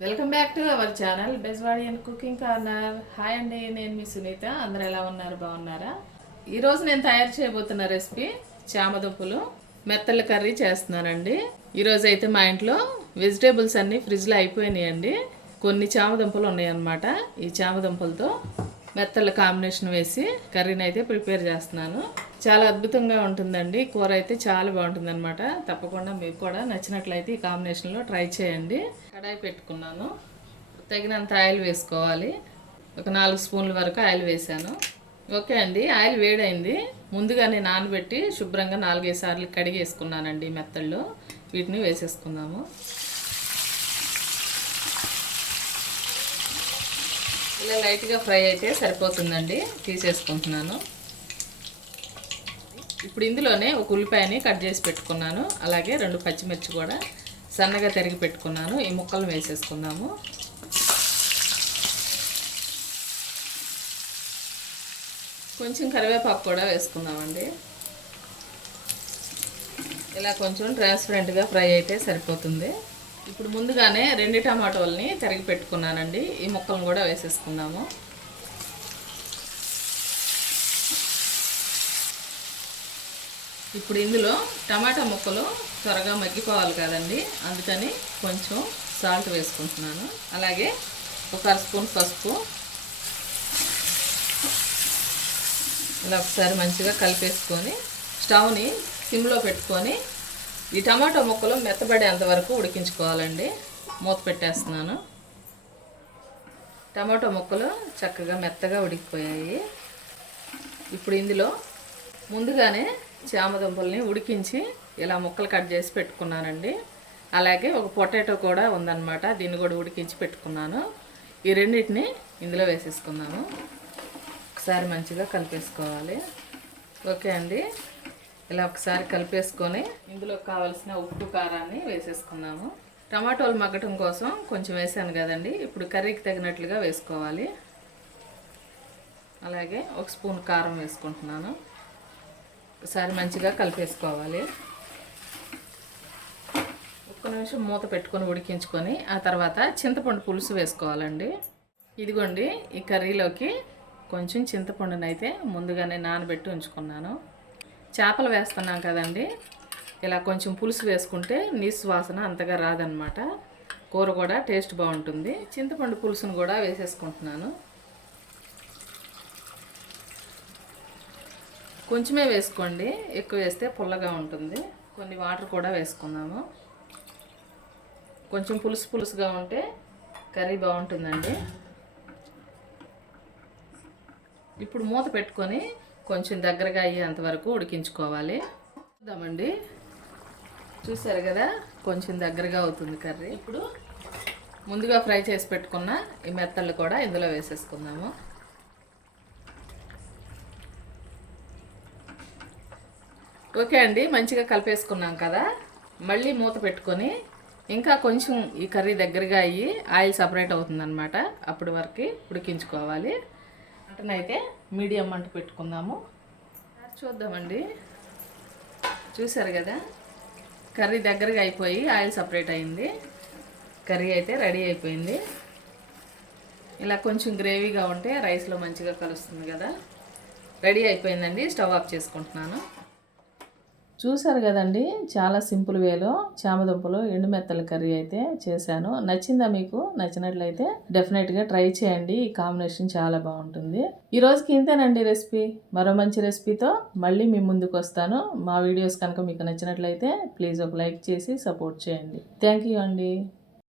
Welcome back to our channel Bezwadi and cooking corner. Hi అండి నేను మీ సునీత. అందరు ఎలా ఉన్నారు? బాగున్నారా? ఈరోజు నేను తయారు చేయబోతున్న రెసిపీ చామదుంపులు. మెత్తల కర్రీ చేస్తున్నానండి. ఈరోజు అయితే మా ఇంట్లో వెజిటేబుల్స్ అన్నీ ఫ్రిడ్జ్లో అయిపోయినాయండి. కొన్ని చామదుంపలు ఉన్నాయన్నమాట. ఈ చామదుంపలతో మెత్తల కాంబినేషన్ వేసి కర్రీని అయితే ప్రిపేర్ చేస్తున్నాను. చాలా అద్భుతంగా ఉంటుందండి. కూర అయితే చాలా బాగుంటుంది అనమాట తప్పకుండా మీకు కూడా నచ్చినట్లయితే ఈ కాంబినేషన్లో ట్రై చేయండి. కడాయి పెట్టుకున్నాను. తగినంత ఆయిల్ వేసుకోవాలి. ఒక నాలుగు స్పూన్ల వరకు ఆయిల్ వేసాను. ఓకే అండి ఆయిల్ వేడైంది. ముందుగానే నానబెట్టి శుభ్రంగా నాలుగైదు సార్లు కడిగేసుకున్నానండి మెత్తళ్ళు వీటిని వేసేసుకుందాము. ఇలా లైట్గా ఫ్రై అయితే సరిపోతుందండి. తీసేసుకుంటున్నాను. ఇప్పుడు ఇందులోనే ఒక ఉల్లిపాయని కట్ చేసి పెట్టుకున్నాను. అలాగే రెండు పచ్చిమిర్చి కూడా సన్నగా తరిగి పెట్టుకున్నాను. ఈ ముక్కలు వేసేసుకుందాము. కొంచెం కరివేపాకు కూడా వేసుకుందామండి. ఇలా కొంచెం ట్రాన్స్పరెంట్గా ఫ్రై అయితే సరిపోతుంది. ఇప్పుడు ముందుగానే రెండు టమాటోల్ని తరిగి పెట్టుకున్నానండి. ఈ ముక్కలను కూడా వేసేసుకుందాము. ఇప్పుడు ఇందులో టమాటా ముక్కలు త్వరగా మగ్గిపోవాలి కదండి. అందుకని కొంచెం సాల్ట్ వేసుకుంటున్నాను. అలాగే ఒక అర స్పూన్ పసుపు. ఇలా ఒకసారి మంచిగా కలిపేసుకొని స్టవ్ని సిమ్లో పెట్టుకొని ఈ టమాటో ముక్కలు మెత్తబడేంత వరకు ఉడికించుకోవాలండి. మూత పెట్టేస్తున్నాను. టమాటో ముక్కలు చక్కగా మెత్తగా ఉడికిపోయాయి. ఇప్పుడు ఇందులో ముందుగానే చామదుంపల్ని ఉడికించి ఇలా ముక్కలు కట్ చేసి పెట్టుకున్నానండి. అలాగే ఒక పొటాటో కూడా ఉందన్నమాట దీన్ని కూడా ఉడికించి పెట్టుకున్నాను. ఈ రెండింటిని ఇందులో వేసేసుకున్నాను ఒకసారి మంచిగా కలిపేసుకోవాలి. ఓకే అండి. ఇలా ఒకసారి కలిపేసుకొని ఇందులో కావలసిన ఉప్పు కారాన్ని వేసేసుకున్నాము. టమాటోలు మగ్గటం కోసం కొంచెం వేసాను కదండి. ఇప్పుడు కర్రీకి తగినట్లుగా వేసుకోవాలి. అలాగే ఒక స్పూన్ కారం వేసుకుంటున్నాను. ఒకసారి మంచిగా కలిపేసుకోవాలి. ఒక్క నిమిషం మూత పెట్టుకొని ఉడికించుకొని ఆ తర్వాత చింతపండు పులుసు వేసుకోవాలండి. ఇదిగోండి ఈ కర్రీలోకి కొంచెం చింతపండునైతే ముందుగానే నానబెట్టి ఉంచుకున్నాను. చేపలు వేస్తున్నాం కదండి. ఇలా కొంచెం పులుసు వేసుకుంటే నీసు వాసన అంతగా రాదనమాట కూర కూడా టేస్ట్ బాగుంటుంది. చింతపండు పులుసును కూడా వేసేసుకుంటున్నాను. కొంచెమే వేసుకోండి. ఎక్కువ వేస్తే పుల్లగా ఉంటుంది. కొన్ని వాటర్ కూడా వేసుకుందాము. కొంచెం పులుసు పులుసుగా ఉంటే కర్రీ బాగుంటుందండి. ఇప్పుడు మూత పెట్టుకొని కొంచెం దగ్గరగా అయ్యేంత వరకు ఉడికించుకోవాలి. చూద్దామండి. చూసారు కదా? కొంచెం దగ్గరగా అవుతుంది కర్రీ. ఇప్పుడు ముందుగా ఫ్రై చేసి పెట్టుకున్న ఈ మెత్తలు కూడా ఇందులో వేసేసుకుందాము. ఓకే అండి మంచిగా కలిపేసుకున్నాం కదా? మళ్ళీ మూత పెట్టుకొని ఇంకా కొంచెం ఈ కర్రీ దగ్గరగా అయ్యి ఆయిల్ సపరేట్ అవుతుందన్నమాట. అప్పటి వరకు ఉడికించుకోవాలి. అయితే మీడియం మంట పెట్టుకుందాము. చూద్దామండి. చూసారు కదా? కర్రీ దగ్గరగా అయిపోయి ఆయిల్ సపరేట్ అయింది. కర్రీ అయితే రెడీ అయిపోయింది. ఇలా కొంచెం గ్రేవీగా ఉంటే రైస్లో మంచిగా కలుస్తుంది కదా? రెడీ అయిపోయిందండి. స్టవ్ ఆఫ్ చేసుకుంటున్నాను. చూశారు కదండి? చాలా సింపుల్ వేలో చామదుంపలు ఎండుమెత్తల కర్రీ అయితే చేశాను. నచ్చిందా మీకు? నచ్చినట్లయితే డెఫినెట్గా ట్రై చేయండి. ఈ కాంబినేషన్ చాలా బాగుంటుంది. ఈ రోజుకి ఇంతేనండి రెసిపీ. మరో మంచి రెసిపీతో మళ్ళీ మీ ముందుకు వస్తాను మా వీడియోస్ కనుక మీకు నచ్చినట్లయితే ప్లీజ్ ఒక లైక్ చేసి సపోర్ట్ చేయండి. థ్యాంక్ యూ అండి.